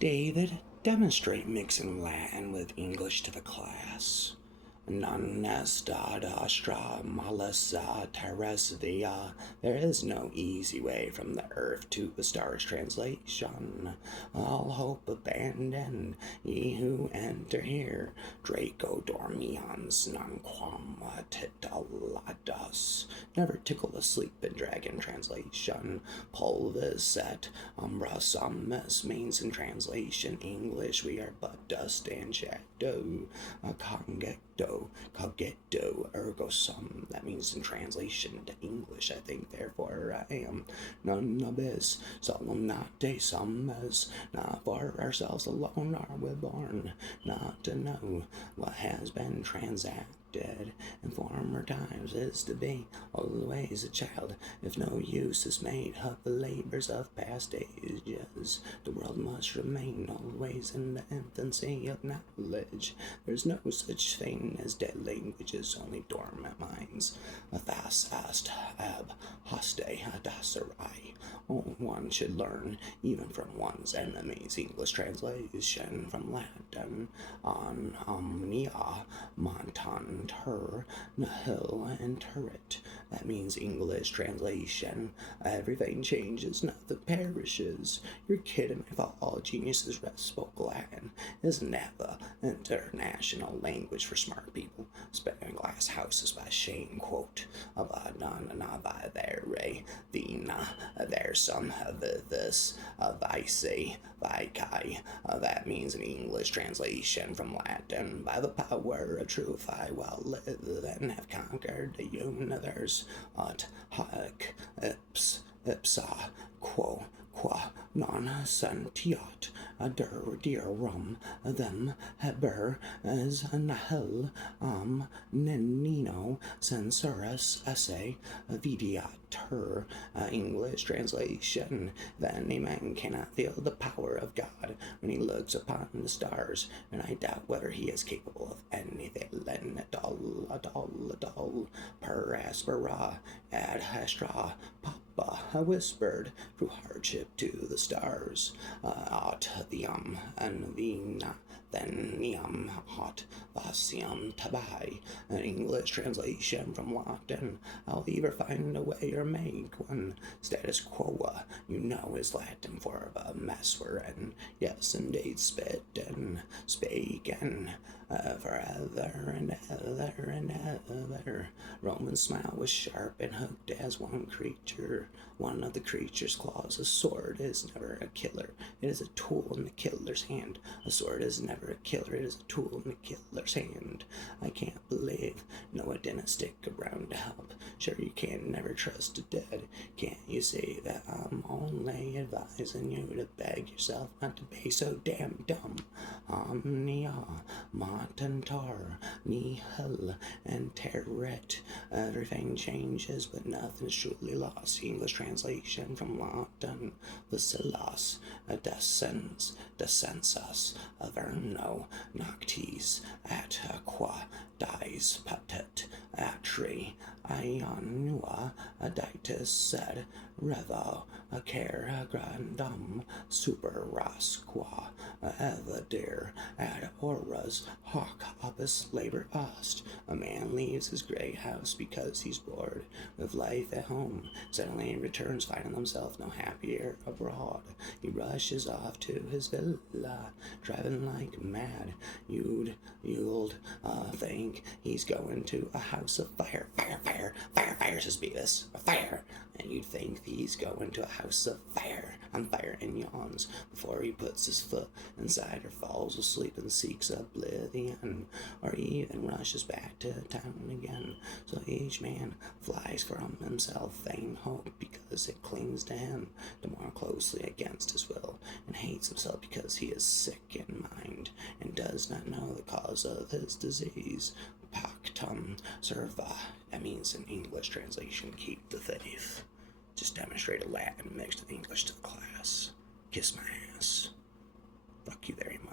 David, demonstrate mixing Latin with English to the class. Non est ad astra malasa terras via. There is no easy way from the earth to the stars. Translation. All hope abandon, ye who enter here. Draco dormians nunquam titulados. Never tickle the sleeping dragon. Translation. Pulvis et umbra summus means in translation English we are but dust and shadow. A cogito ergo sum. That means in translation to English, I think, therefore I am. Non nobis solemnate summus. Not for ourselves alone are we born, not to know what has been transacted in former times is to be always a child, if no use is made of the labors of past ages. The world must remain always in the infancy of knowledge. There's no such thing as dead languages, only dormant minds. Athas ast ab hoste adasarai. One should learn even from one's enemies. English translation from Latin on omnia montantur nihil interret. That means English translation. Everything changes, nothing perishes. You're kidding if all geniuses spoke Latin. Isn't that the international language for smart people? Spinning glass houses by Shane, quote, na by there, Vina, there's some of this, vice, vici. That means an English translation from Latin. By the power of truth, I will live and have conquered the universe. At haec ipsa quo qua non sentiat aderdierum them heber as nihil nenino censurus esse videatur. English translation. Then a man cannot feel the power of God when he looks upon the stars, and I doubt whether he is capable of anything at all. Per aspera ad astra papa whispered through hardship to the stars. Aut thiam and vina, then niam hot vasium tabai. An English translation from Latin. I'll either find a way or make one. Status quo, you know, is Latin for a mess we're in. Yes, indeed, spit and spake and forever and ever and ever. Roman's smile was sharp and hooked as one creature. One of the creature's claws. A sword is never a killer. It is a tool in the killer's hand. A sword is never a killer. It is a tool in the killer's hand. I can't believe Noah didn't stick around to help. Sure, you can't never trust the dead. Can't you see that I'm only advising you to beg yourself not to be so damn dumb? Omnia matantar nihil and terret. Everything changes, but nothing's truly lost. English translation from Latin. Vasilas descensas averno noctis at aqua dies patet atri ionua aditus sed revo a care grandum superasqua evadir ad horas hoc opus labor ost. A man leaves his great house because he's bored with life at home. Suddenly he returns, finding himself no happier abroad. He rushes off to his villa, driving like mad. You'd think he's going to a house of fire, says Beavis, a fire. And you'd think he's going to a house of fire, on fire, and yawns before he puts his foot inside or falls asleep and seeks oblivion, or even rushes back to town again. So each man flies from himself, vain hope, because it clings to him the more closely against his will, and hates himself because he is sick in mind and does not know the cause of his disease. Pactum serva. That means in English translation, keep the faith. Just demonstrate a Latin mixed with English to the class. Kiss my ass. Fuck you very much.